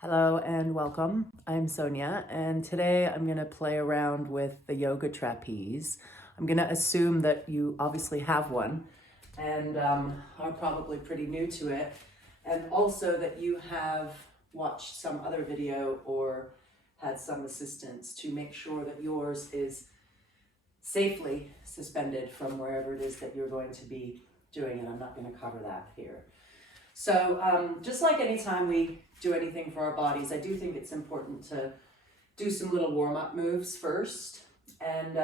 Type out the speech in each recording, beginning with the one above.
Hello and welcome. I'm Sonia, and today I'm going to play around with the yoga trapeze. I'm going to assume that you obviously have one and are probably pretty new to it, and also that you have watched some other video or had some assistance to make sure that yours is safely suspended from wherever it is that you're going to be doing it. I'm not going to cover that here. So just like anytime we do anything for our bodies, I do think it's important to do some little warm-up moves first. And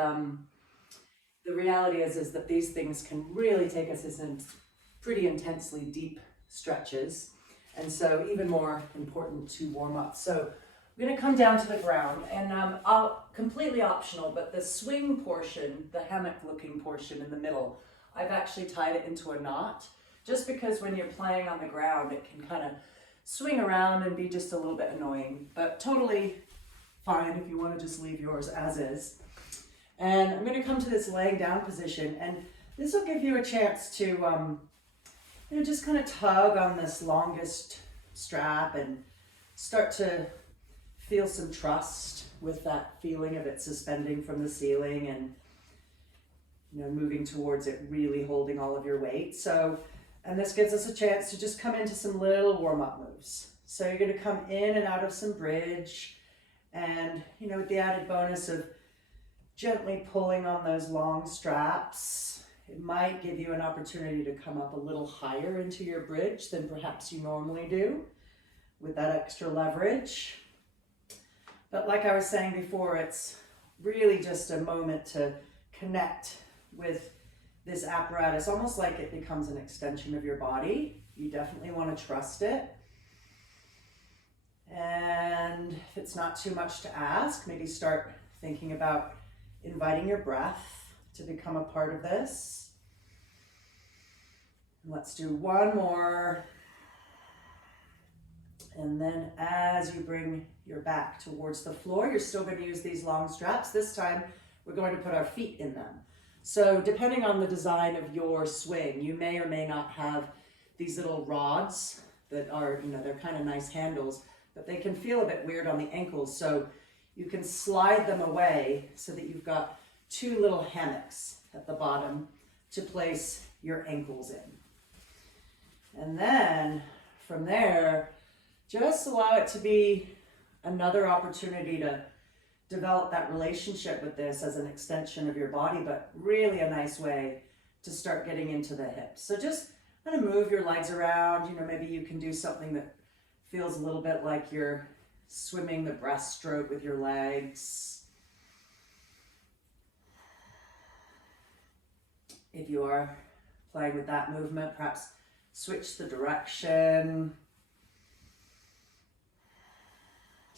the reality is that these things can really take us into pretty intensely deep stretches. And so even more important to warm up. So I'm going to come down to the ground, and completely optional, but the swing portion, the hammock-looking portion in the middle, I've actually tied it into a knot. Just because when you're playing on the ground, it can kind of swing around and be just a little bit annoying, but totally fine if you want to just leave yours as is. And I'm going to come to this laying down position, and this will give you a chance to just kind of tug on this longest strap and start to feel some trust with that feeling of it suspending from the ceiling and moving towards it, really holding all of your weight. And this gives us a chance to just come into some little warm-up moves. So you're going to come in and out of some bridge, and with the added bonus of gently pulling on those long straps, it might give you an opportunity to come up a little higher into your bridge than perhaps you normally do with that extra leverage. But like I was saying before, it's really just a moment to connect with this apparatus, almost like it becomes an extension of your body. You definitely want to trust it. And if it's not too much to ask, maybe start thinking about inviting your breath to become a part of this. Let's do one more. And then as you bring your back towards the floor, you're still going to use these long straps. This time, we're going to put our feet in them. So depending on the design of your swing, you may or may not have these little rods that are, they're kind of nice handles, but they can feel a bit weird on the ankles. So you can slide them away so that you've got two little hammocks at the bottom to place your ankles in. And then from there, just allow it to be another opportunity to develop that relationship with this as an extension of your body, but really a nice way to start getting into the hips. So just kind of move your legs around. Maybe you can do something that feels a little bit like you're swimming the breaststroke with your legs. If you are playing with that movement, perhaps switch the direction.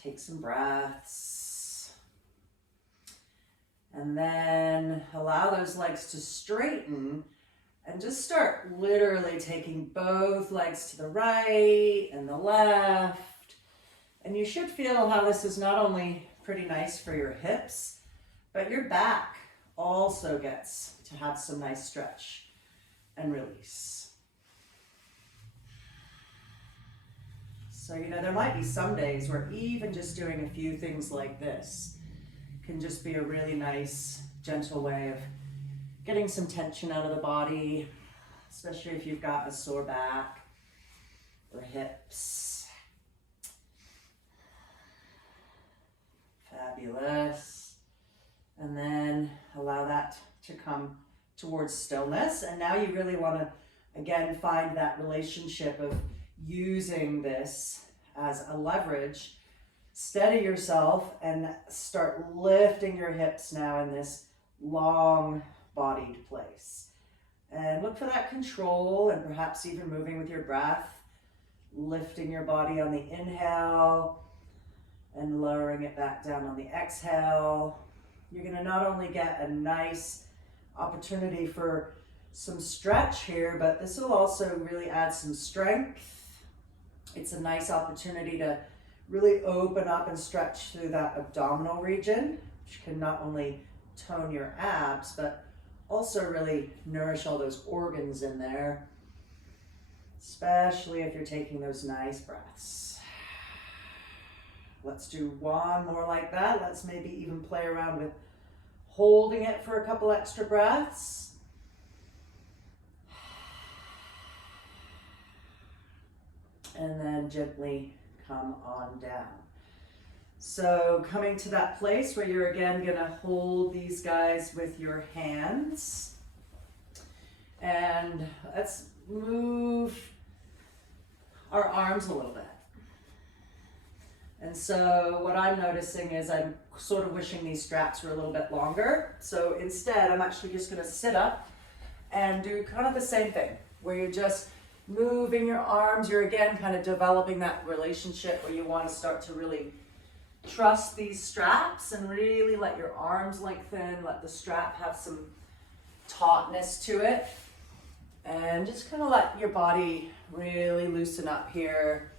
Take some breaths. And then allow those legs to straighten and just start literally taking both legs to the right and the left. And you should feel how this is not only pretty nice for your hips, but your back also gets to have some nice stretch and release. So, there might be some days where even just doing a few things like this can just be a really nice, gentle way of getting some tension out of the body, especially if you've got a sore back or hips. Fabulous. And then allow that to come towards stillness. And now you really want to, again, find that relationship of using this as a leverage. Steady yourself and start lifting your hips now in this long bodied place. And look for that control and perhaps even moving with your breath, lifting your body on the inhale and lowering it back down on the exhale. You're going to not only get a nice opportunity for some stretch here, but this will also really add some strength. It's a nice opportunity to really open up and stretch through that abdominal region, which can not only tone your abs, but also really nourish all those organs in there, especially if you're taking those nice breaths. Let's do one more like that. Let's maybe even play around with holding it for a couple extra breaths. And then gently come on down. So coming to that place where you're again gonna hold these guys with your hands. And let's move our arms a little bit. And so what I'm noticing is I'm sort of wishing these straps were a little bit longer. So instead, I'm actually just gonna sit up and do kind of the same thing, where you're just moving your arms. You're again kind of developing that relationship where you want to start to really trust these straps and really let your arms lengthen, let the strap have some tautness to it. And just kind of let your body really loosen up here.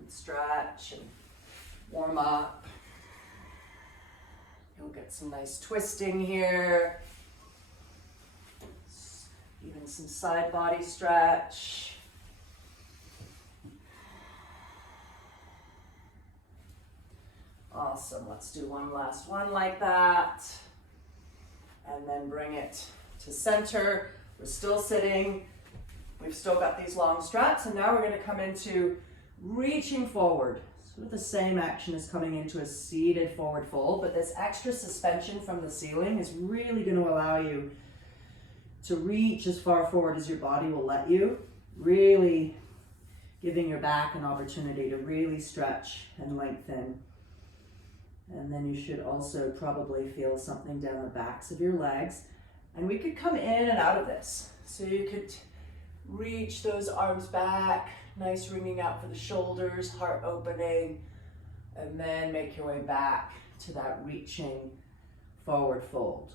And stretch and warm up. You'll get some nice twisting here. Even some side body stretch. Awesome. Let's do one last one like that. And then bring it to center. We're still sitting. We've still got these long straps. And now we're going to come into reaching forward. Sort of the same action as coming into a seated forward fold, but this extra suspension from the ceiling is really going to allow you to reach as far forward as your body will let you, really giving your back an opportunity to really stretch and lengthen. And then you should also probably feel something down the backs of your legs. And we could come in and out of this. So you could reach those arms back, nice ringing out for the shoulders, heart opening, and then make your way back to that reaching forward fold.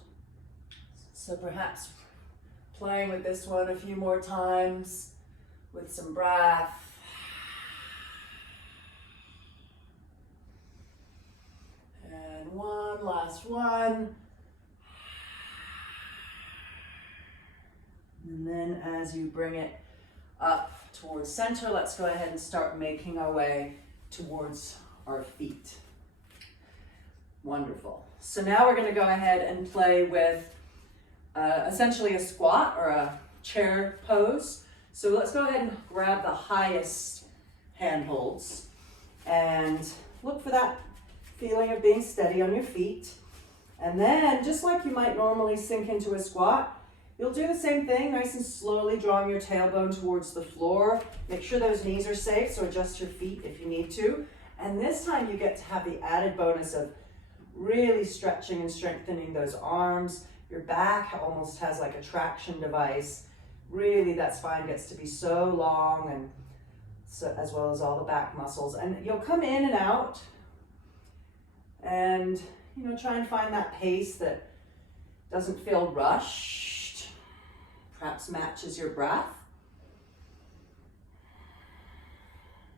So perhaps playing with this one a few more times with some breath. And one last one. And then as you bring it up towards center, let's go ahead and start making our way towards our feet. Wonderful. So now we're going to go ahead and play with essentially a squat or a chair pose. So let's go ahead and grab the highest handholds and look for that feeling of being steady on your feet. And then just like you might normally sink into a squat, you'll do the same thing, nice and slowly drawing your tailbone towards the floor. Make sure those knees are safe, so adjust your feet if you need to. And this time you get to have the added bonus of really stretching and strengthening those arms. Your back almost has like a traction device. Really, that spine gets to be so long, and so, as well as all the back muscles. And you'll come in and out and, you know, try and find that pace that doesn't feel rushed, perhaps matches your breath.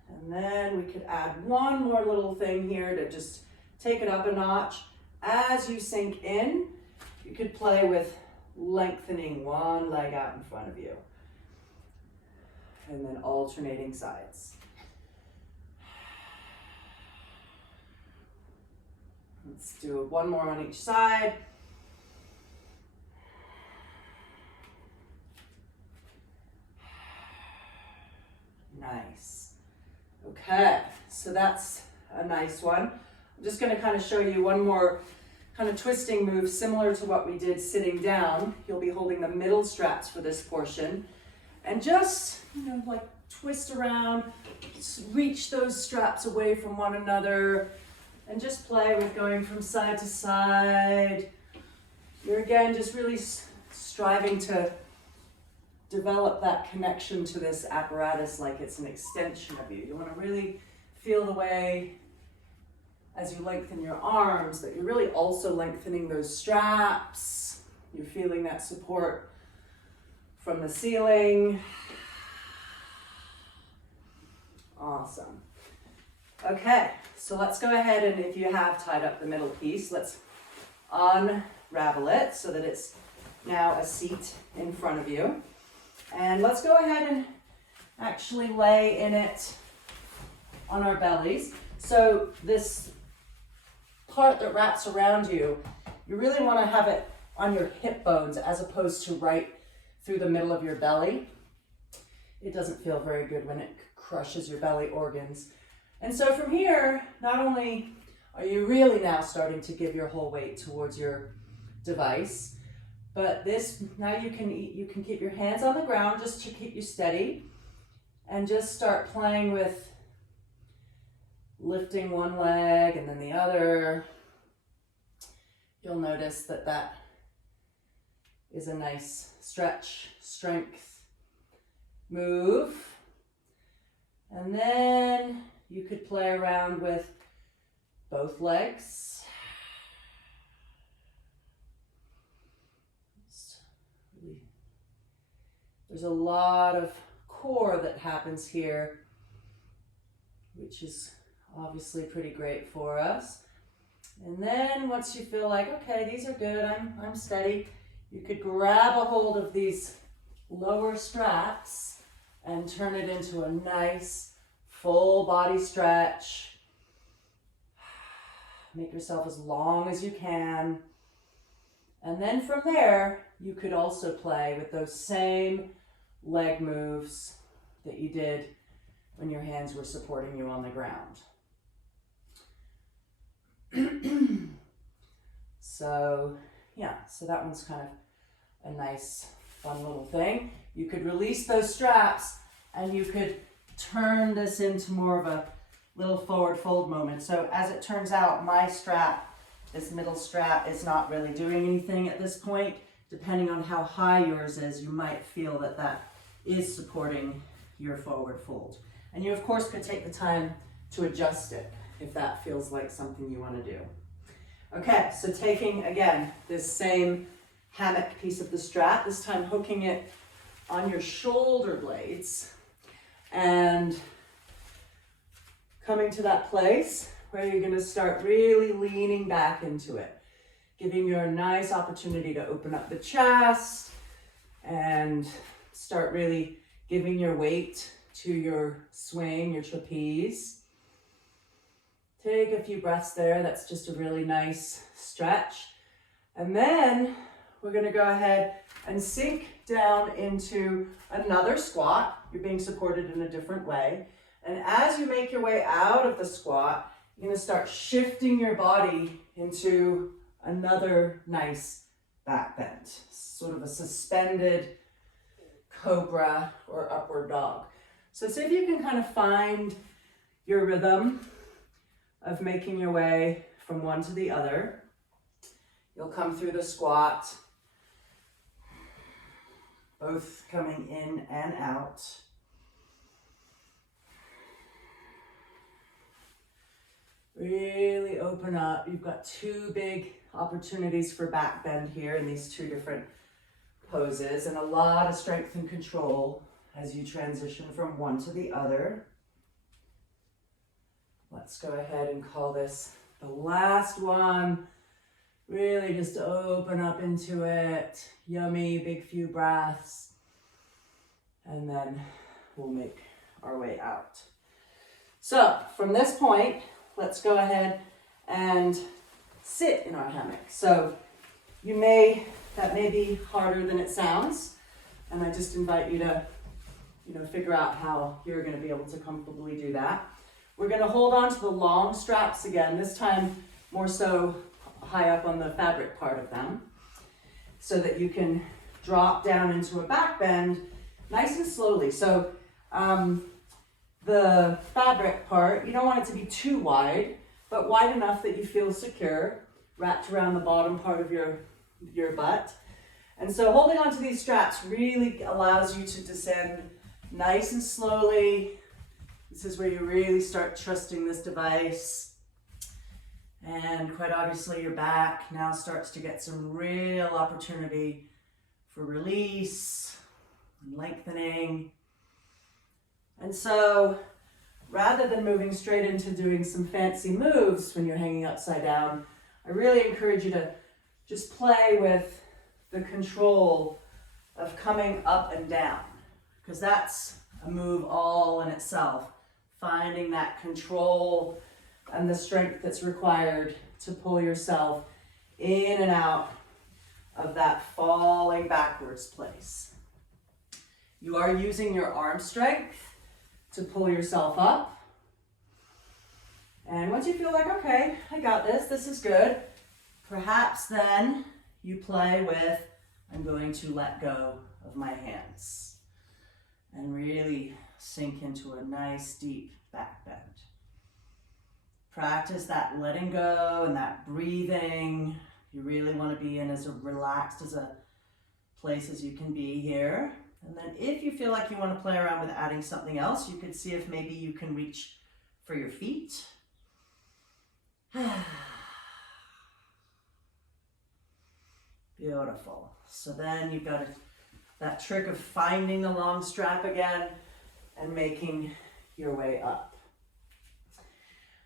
And then we could add one more little thing here to just take it up a notch. As you sink in, you could play with lengthening one leg out in front of you. And then alternating sides. Let's do one more on each side. Nice. Okay, so that's a nice one. I'm just going to kind of show you one more kind of twisting move similar to what we did sitting down. You'll be holding the middle straps for this portion. And just, you know, like twist around, reach those straps away from one another, and just play with going from side to side. You're again just really striving to develop that connection to this apparatus like it's an extension of you. You want to really feel the way as you lengthen your arms that you're really also lengthening those straps. You're feeling that support from the ceiling. Awesome. Okay, so let's go ahead, and if you have tied up the middle piece, let's unravel it so that it's now a seat in front of you. And let's go ahead and actually lay in it on our bellies. So this part that wraps around you, you really want to have it on your hip bones as opposed to right through the middle of your belly. It doesn't feel very good when it crushes your belly organs. And so from here, not only are you really now starting to give your whole weight towards your device, but this, now you can keep your hands on the ground just to keep you steady, and just start playing with lifting one leg and then the other. You'll notice that that is a nice stretch, strength move. And then you could play around with both legs. There's a lot of core that happens here, which is obviously pretty great for us. And then once you feel like, okay, these are good, I'm steady, you could grab a hold of these lower straps and turn it into a nice full body stretch. Make yourself as long as you can. And then from there, you could also play with those same leg moves that you did when your hands were supporting you on the ground. So yeah, so that one's kind of a nice, fun little thing. You could release those straps and you could turn this into more of a little forward fold moment. So as it turns out, my strap, this middle strap, is not really doing anything at this point. Depending on how high yours is, you might feel that that is supporting your forward fold. And you of course could take the time to adjust it if that feels like something you want to do. Okay, so taking again this same hammock piece of the strap, this time hooking it on your shoulder blades and coming to that place where you're going to start really leaning back into it, giving you a nice opportunity to open up the chest and start really giving your weight to your swing, your trapeze. Take a few breaths there. That's just a really nice stretch. And then we're going to go ahead and sink down into another squat. You're being supported in a different way. And as you make your way out of the squat, you're going to start shifting your body into another nice back bend, sort of a suspended cobra or upward dog. So see if you can kind of find your rhythm of making your way from one to the other. You'll come through the squat, both coming in and out. Really open up. You've got two big opportunities for back bend here in these two different poses, and a lot of strength and control as you transition from one to the other. Let's go ahead and call this the last one. Really just open up into it. Yummy, big few breaths. And then we'll make our way out. So from this point, let's go ahead and sit in our hammock. So that may be harder than it sounds. And I just invite you to, figure out how you're going to be able to comfortably do that. We're going to hold on to the long straps again, this time more so high up on the fabric part of them, so that you can drop down into a back bend nice and slowly. So the fabric part, you don't want it to be too wide, but wide enough that you feel secure, wrapped around the bottom part of your butt. And so holding on to these straps really allows you to descend nice and slowly. This is where you really start trusting this device. And quite obviously your back now starts to get some real opportunity for release and lengthening. And so rather than moving straight into doing some fancy moves when you're hanging upside down, I really encourage you to just play with the control of coming up and down, because that's a move all in itself. finding that control and the strength that's required to pull yourself in and out of that falling backwards place. You are using your arm strength to pull yourself up. And once you feel like, okay, I got this, this is good, perhaps then you play with, I'm going to let go of my hands and really sink into a nice deep back bend. Practice that letting go and that breathing. You really want to be in as relaxed as a place as you can be here. And then if you feel like you want to play around with adding something else, you could see if maybe you can reach for your feet. Beautiful. So then you've got that trick of finding the long strap again and making your way up.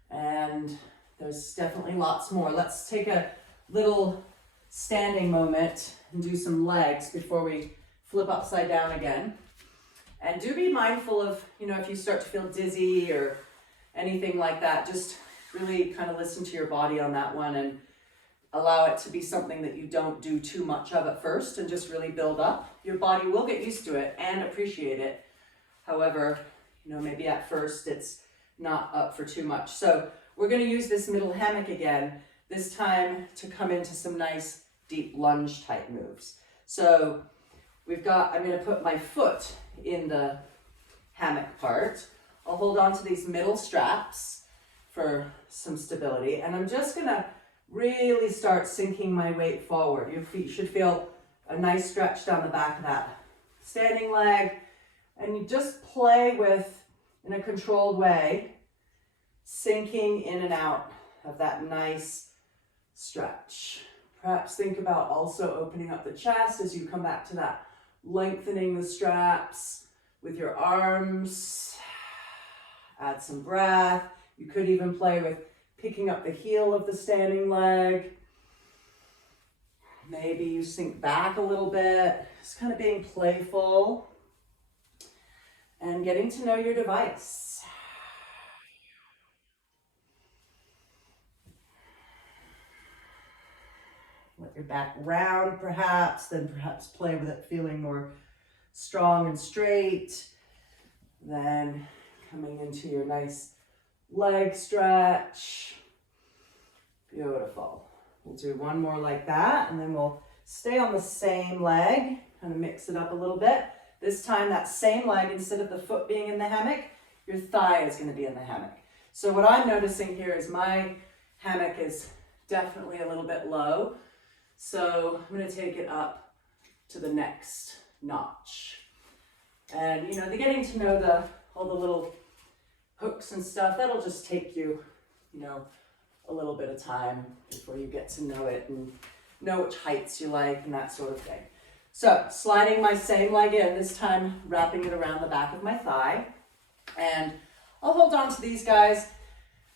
And there's definitely lots more. Let's take a little standing moment and do some legs before we flip upside down again. And do be mindful of, if you start to feel dizzy or anything like that, just really kind of listen to your body on that one and allow it to be something that you don't do too much of at first and just really build up. Your body will get used to it and appreciate it. However, maybe at first it's not up for too much. So we're going to use this middle hammock again, this time to come into some nice deep lunge type moves. So I'm going to put my foot in the hammock part. I'll hold on to these middle straps for some stability, and I'm just going to really start sinking my weight forward. Your feet should feel a nice stretch down the back of that standing leg, and you just play with, in a controlled way, sinking in and out of that nice stretch. Perhaps think about also opening up the chest as you come back to that, lengthening the straps with your arms. Add some breath. You could even play with picking up the heel of the standing leg. Maybe you sink back a little bit, just kind of being playful and getting to know your device. Let your back round perhaps, then perhaps play with it feeling more strong and straight. Then coming into your nice leg stretch. Beautiful. We'll do one more like that, and then we'll stay on the same leg, kind of mix it up a little bit. This time, that same leg, instead of the foot being in the hammock, your thigh is going to be in the hammock. So what I'm noticing here is my hammock is definitely a little bit low. So I'm going to take it up to the next notch. And, the getting to know all the little hooks and stuff, that'll just take you, a little bit of time before you get to know it and know which heights you like and that sort of thing. So sliding my same leg in, this time wrapping it around the back of my thigh. And I'll hold on to these guys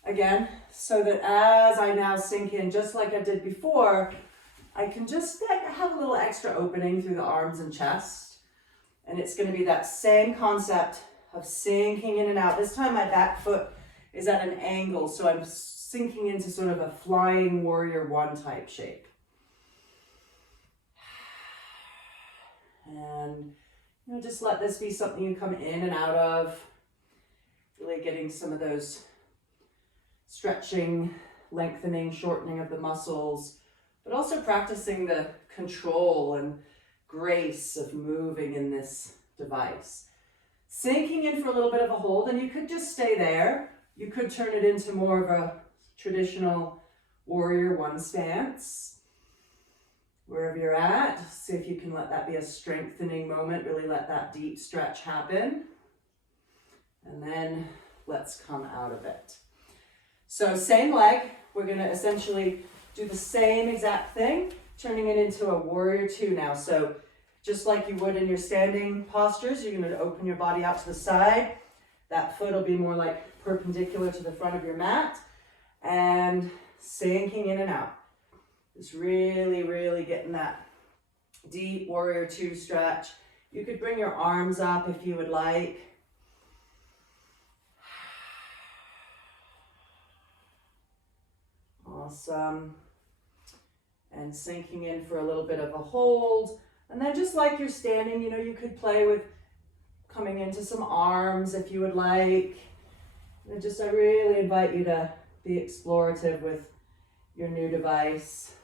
again so that as I now sink in, just like I did before, I can just have a little extra opening through the arms and chest. And it's going to be that same concept of sinking in and out. This time my back foot is at an angle, so I'm sinking into sort of a flying warrior one type shape. And just let this be something you come in and out of, really getting some of those stretching, lengthening, shortening of the muscles, but also practicing the control and grace of moving in this device. Sinking in for a little bit of a hold, and you could just stay there. You could turn it into more of a traditional warrior one stance. Wherever you're at, just see if you can let that be a strengthening moment, really let that deep stretch happen. And then let's come out of it. So same leg, we're going to essentially do the same exact thing, turning it into a warrior two now. So just like you would in your standing postures, you're going to open your body out to the side. That foot will be more like perpendicular to the front of your mat and sinking in and out. Just really, really getting that deep warrior two stretch. You could bring your arms up if you would like. Awesome. And sinking in for a little bit of a hold. And then just like you're standing, you could play with coming into some arms if you would like. And I really invite you to be explorative with your new device.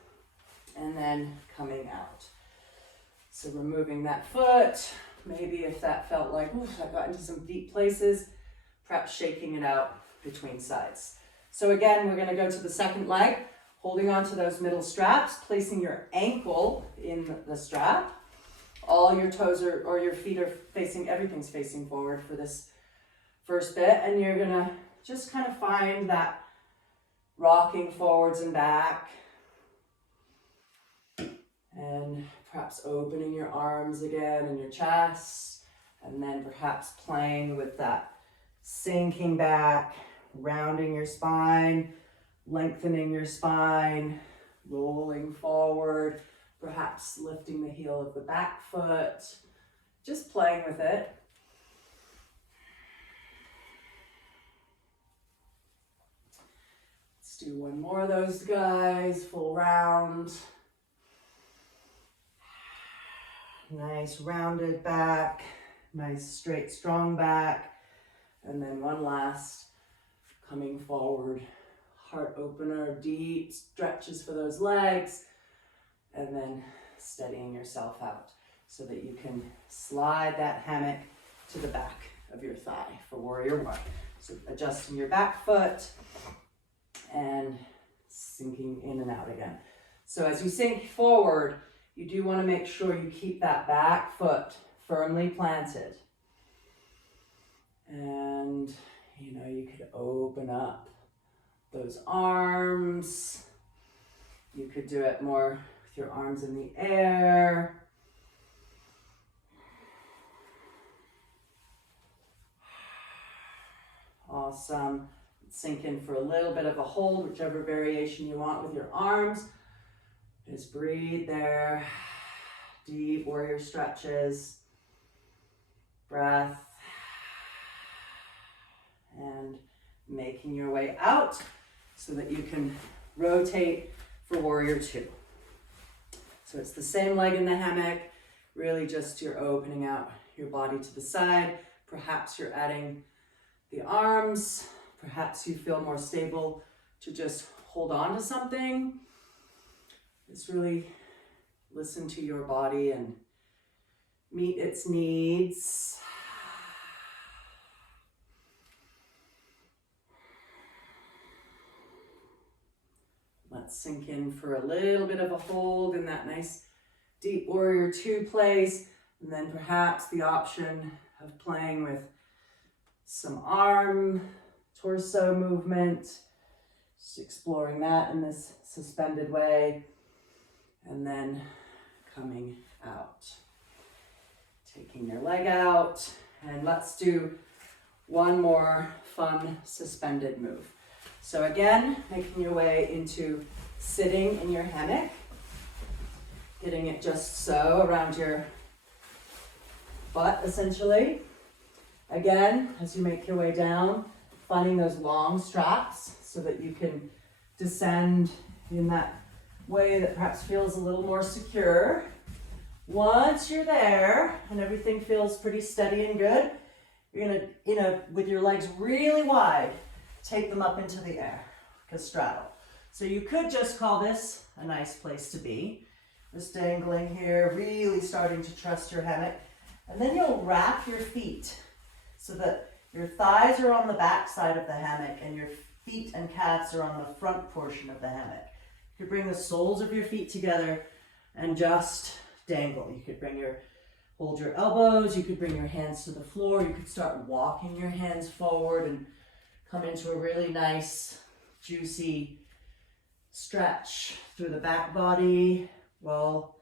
And then coming out. So removing that foot. Maybe if that felt like, I got into some deep places, perhaps shaking it out between sides. So again, we're going to go to the second leg, holding on to those middle straps, placing your ankle in the strap. All your toes or your feet are facing, everything's facing forward for this first bit. And you're going to just kind of find that rocking forwards and back. And perhaps opening your arms again and your chest. And then perhaps playing with that sinking back, rounding your spine, lengthening your spine, rolling forward, perhaps lifting the heel of the back foot, just playing with it. Let's do one more of those guys, full round. Nice rounded back, nice straight strong back, and then one last coming forward, heart opener, deep stretches for those legs, and then steadying yourself out so that you can slide that hammock to the back of your thigh for warrior one. So adjusting your back foot and sinking in and out again. So as you sink forward, you do want to make sure you keep that back foot firmly planted. And, you could open up those arms. You could do it more with your arms in the air. Awesome. Sink in for a little bit of a hold, whichever variation you want with your arms. Just breathe there. Deep warrior stretches. Breath. And making your way out so that you can rotate for warrior two. So it's the same leg in the hammock, really just you're opening out your body to the side. Perhaps you're adding the arms. Perhaps you feel more stable to just hold on to something. Just really listen to your body and meet its needs. Let's sink in for a little bit of a hold in that nice deep warrior two place. And then perhaps the option of playing with some arm, torso movement, just exploring that in this suspended way. And then coming out, taking your leg out, and let's do one more fun suspended move. So again, making your way into sitting in your hammock, getting it just so around your butt essentially. Again, as you make your way down, finding those long straps so that you can descend in that way that perhaps feels a little more secure. Once you're there and everything feels pretty steady and good, you're gonna, with your legs really wide, take them up into the air, straddle. So you could just call this a nice place to be. Just dangling here, really starting to trust your hammock. And then you'll wrap your feet so that your thighs are on the back side of the hammock and your feet and calves are on the front portion of the hammock. You could bring the soles of your feet together and just dangle. You could hold your elbows, you could bring your hands to the floor, you could start walking your hands forward and come into a really nice, juicy stretch through the back body while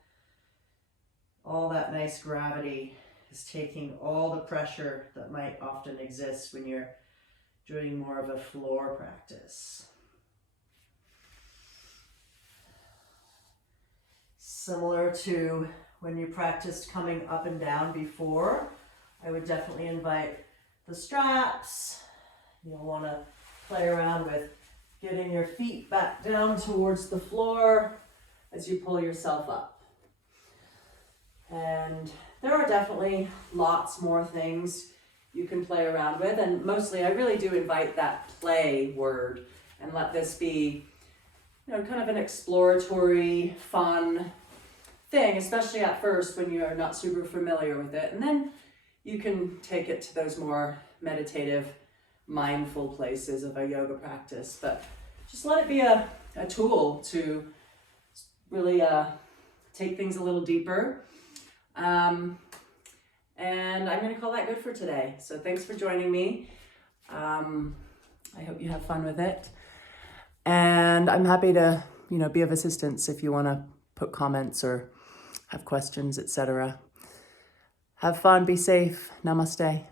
all that nice gravity is taking all the pressure that might often exist when you're doing more of a floor practice. Similar to when you practiced coming up and down before, I would definitely invite the straps. You'll want to play around with Getting your feet back down towards the floor as you pull yourself up. And there are definitely lots more things you can play around with, and mostly I really do invite that play word and let this be, kind of an exploratory, fun thing, especially at first when you're not super familiar with it. And then you can take it to those more meditative, mindful places of a yoga practice. But just let it be a tool to really take things a little deeper. And I'm going to call that good for today. So thanks for joining me. I hope you have fun with it. And I'm happy to, be of assistance if you want to put comments or have questions, etc. Have fun, be safe. Namaste.